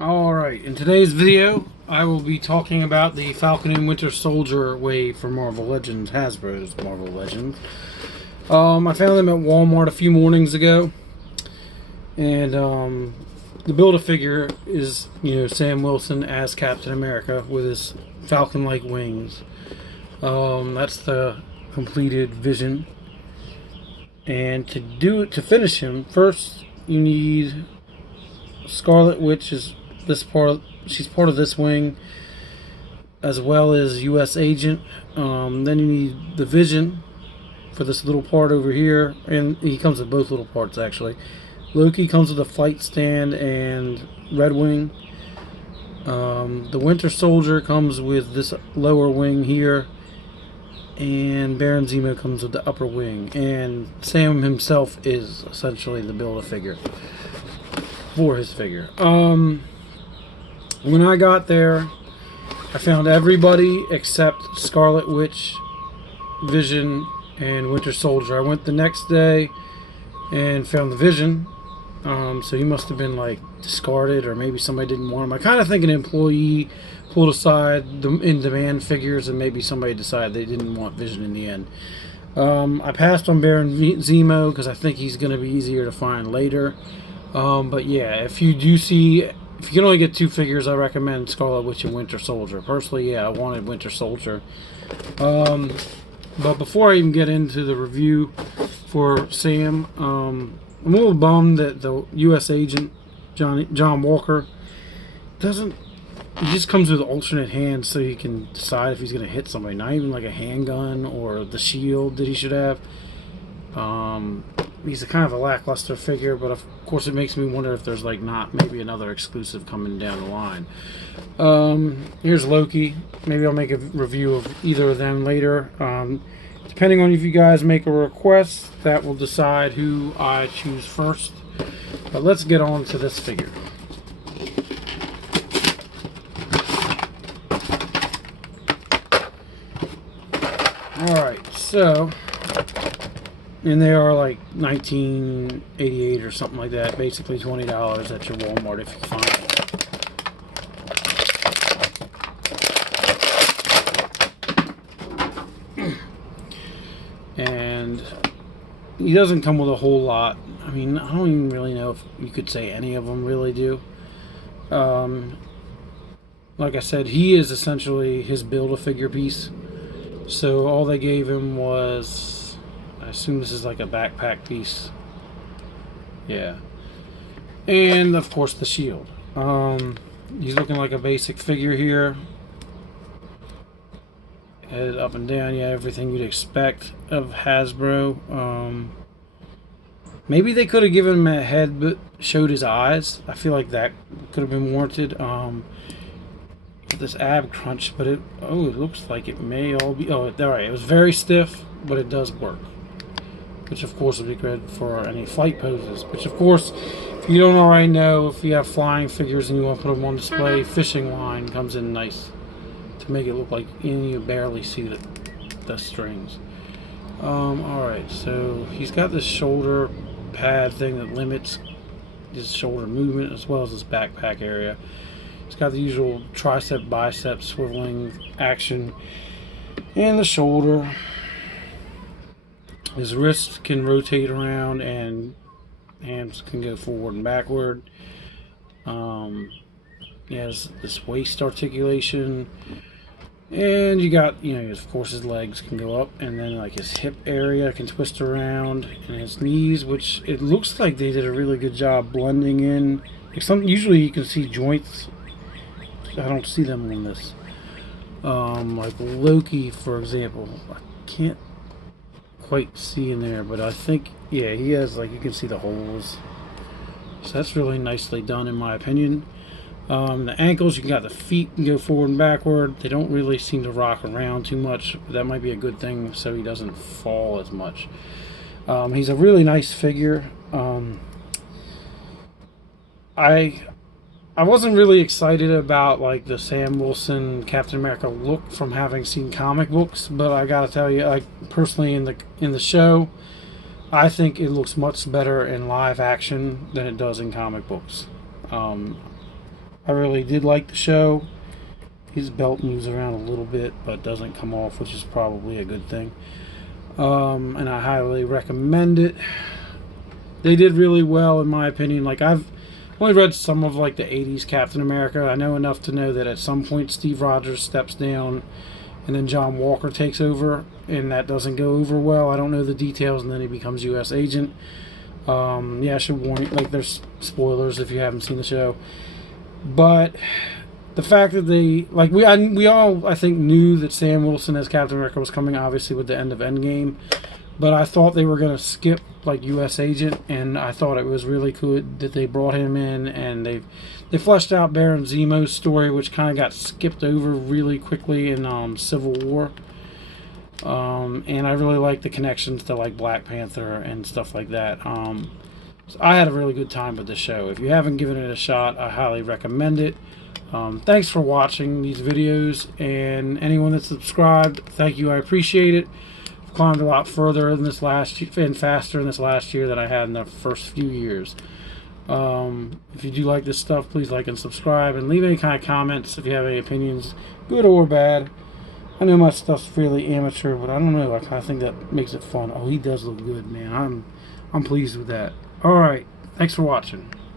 Alright, in today's video, I will be talking about the Falcon and Winter Soldier wave for Marvel Legends, Hasbro's Marvel Legends. I found them at Walmart a few mornings ago, and the Build-A-Figure is, Sam Wilson as Captain America with his Falcon-like wings. That's the completed vision. And to finish him, first you need Scarlet Witch she's part of this wing, as well as U.S. Agent. Then you need the Vision for this little part over here, and he comes with both little parts actually. Loki comes with a flight stand and Red Wing. The Winter Soldier comes with this lower wing here, and Baron Zemo comes with the upper wing, and Sam himself is essentially the Build-A-Figure for his figure. When I got there, I found everybody except Scarlet Witch, Vision, and Winter Soldier. I went the next day and found the Vision. So he must have been like discarded, or maybe somebody didn't want him. I kind of think an employee pulled aside the in-demand figures, and maybe somebody decided they didn't want Vision in the end. I passed on Baron Zemo because I think he's going to be easier to find later. But yeah, if you can only get two figures, I recommend Scarlet Witch and Winter Soldier. Personally, yeah, I wanted Winter Soldier. But before I even get into the review for Sam, I'm a little bummed that the U.S. Agent, John Walker, he just comes with alternate hands so he can decide if he's going to hit somebody. Not even like a handgun or the shield that he should have. He's a kind of a lackluster figure, but of course it makes me wonder if there's maybe another exclusive coming down the line. Here's Loki. Maybe I'll make a review of either of them later. Depending on if you guys make a request, that will decide who I choose first. But let's get on to this figure. Alright, so... and they are like $19.88 or something like that. Basically $20 at your Walmart if you find it. And he doesn't come with a whole lot. I mean, I don't even really know if you could say any of them really do. Like I said, he is essentially his Build-A-Figure piece. So all they gave him was... I assume this is like a backpack piece. Yeah. And, of course, the shield. He's looking like a basic figure here. Head up and down. Yeah, everything you'd expect of Hasbro. Maybe they could have given him a head but showed his eyes. I feel like that could have been warranted. This ab crunch, but it looks like it may all be... oh, alright. It was very stiff, but it does work. Which of course would be good for any flight poses. Which of course, if you don't already know, if you have flying figures and you want to put them on display, fishing line comes in nice to make it look like you barely see the strings. Alright, so he's got this shoulder pad thing that limits his shoulder movement as well as his backpack area. He's got the usual tricep bicep swiveling action and the shoulder. His wrists can rotate around and hands can go forward and backward. He has this waist articulation. And you got, of course his legs can go up, and then like his hip area can twist around, and his knees, which it looks like they did a really good job blending in. Usually you can see joints. I don't see them in this. Like Loki, for example. I can't quite see in there, but I think, yeah, he has, like, you can see the holes. So that's really nicely done in my opinion. The ankles, you got the feet can go forward and backward. They don't really seem to rock around too much. That might be a good thing so he doesn't fall as much. He's a really nice figure. I wasn't really excited about like the Sam Wilson Captain America look from having seen comic books, but I gotta tell you, like personally in the show, I think it looks much better in live action than it does in comic books. I really did like the show. His belt moves around a little bit, but doesn't come off, which is probably a good thing. And I highly recommend it. They did really well, in my opinion. Like, I've only read some of like the 80s Captain America. I know enough to know that at some point Steve Rogers steps down and then John Walker takes over, and that doesn't go over well. I don't know the details, and then he becomes U.S. agent. Yeah, I should warn you, like, there's spoilers if you haven't seen the show. But the fact that they, like, we all, I think, knew that Sam Wilson as Captain America was coming, obviously, with the end of Endgame. But I thought they were going to skip, like, U.S. Agent, and I thought it was really good that they brought him in, and they fleshed out Baron Zemo's story, which kind of got skipped over really quickly in Civil War. And I really like the connections to, like, Black Panther and stuff like that. So I had a really good time with this show. If you haven't given it a shot, I highly recommend it. Thanks for watching these videos, and anyone that's subscribed, thank you, I appreciate it. I've climbed a lot further in this last year, and faster in this last year than I had in the first few years. If you do like this stuff, please like and subscribe, and leave any kind of comments if you have any opinions, good or bad. I know my stuff's fairly amateur, but I don't know, I kind of think that makes it fun. Oh, he does look good, man. I'm pleased with that. Alright, thanks for watching.